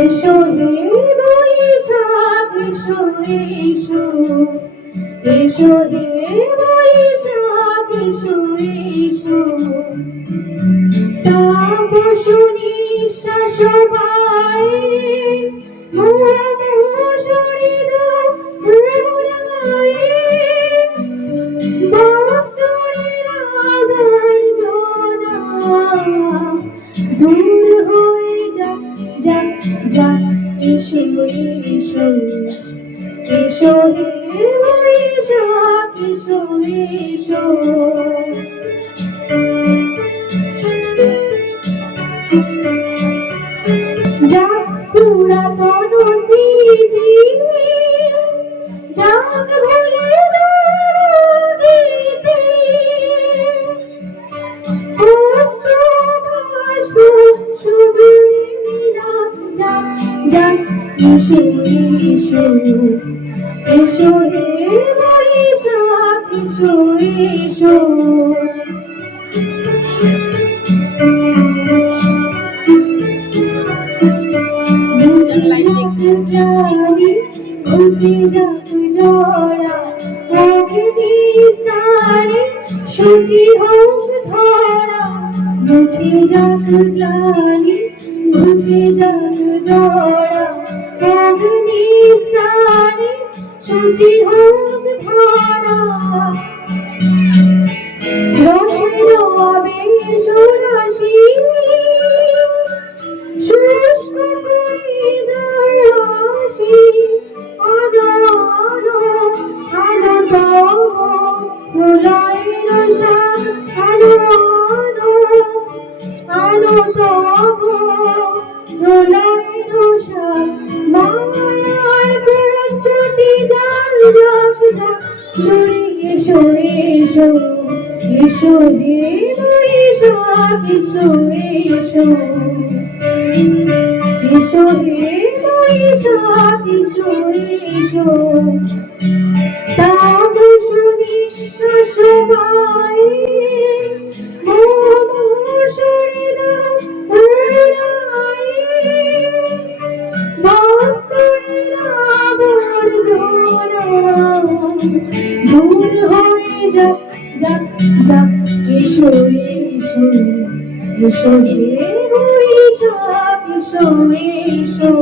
এসো হে বৈশাখ এসো এসো, এসো হে বৈশাখ এসো এসো, তাপস নিঃশ্বাস বায়ে মহামশরিদ ধুলায়ে, বৎসরের আবর্জনা দূর হয়ে যাক যাক যাক। এসো এসো, এসো হে বৈশাখ এসো এসো। যাক পুরাতন স্মৃতি, যাক ভুলে যাওয়া গীতি, অশ্রুবাষ্প শুধু নীরব যাক যাক। এসো এসো, এসো হে বৈশাখ এসো এসো। বুঝে যাক জরা অগ্নি স্নানে সূচি হোক ধরা, বুঝে যাক গ্লানি বুঝে যাক জরা অগ্নি স্নানে সূচি হোক ধরা। রসের আবেশ রাশি শুষ্ক করে দয়াসী, আলো আলো আলো তব প্রলয়ের সাথ, আলো আলো আলো তব প্রলয়ের সাথ। মায়ার প্রচ্ছটি জাল যাক যাক দূরে। এসো এসো, এসো হে বৈশাখ এসো এসো, এসো হে বৈশাখ এসো এসো। তাপস নিঃশ্বাস বায়ে মহামশরিদ ধুলায়ে, বৎসরের আবর্জনা দূর হয়ে যাক যাক যাক। এসো এসো, এসো হে বৈশাখ এসো এসো।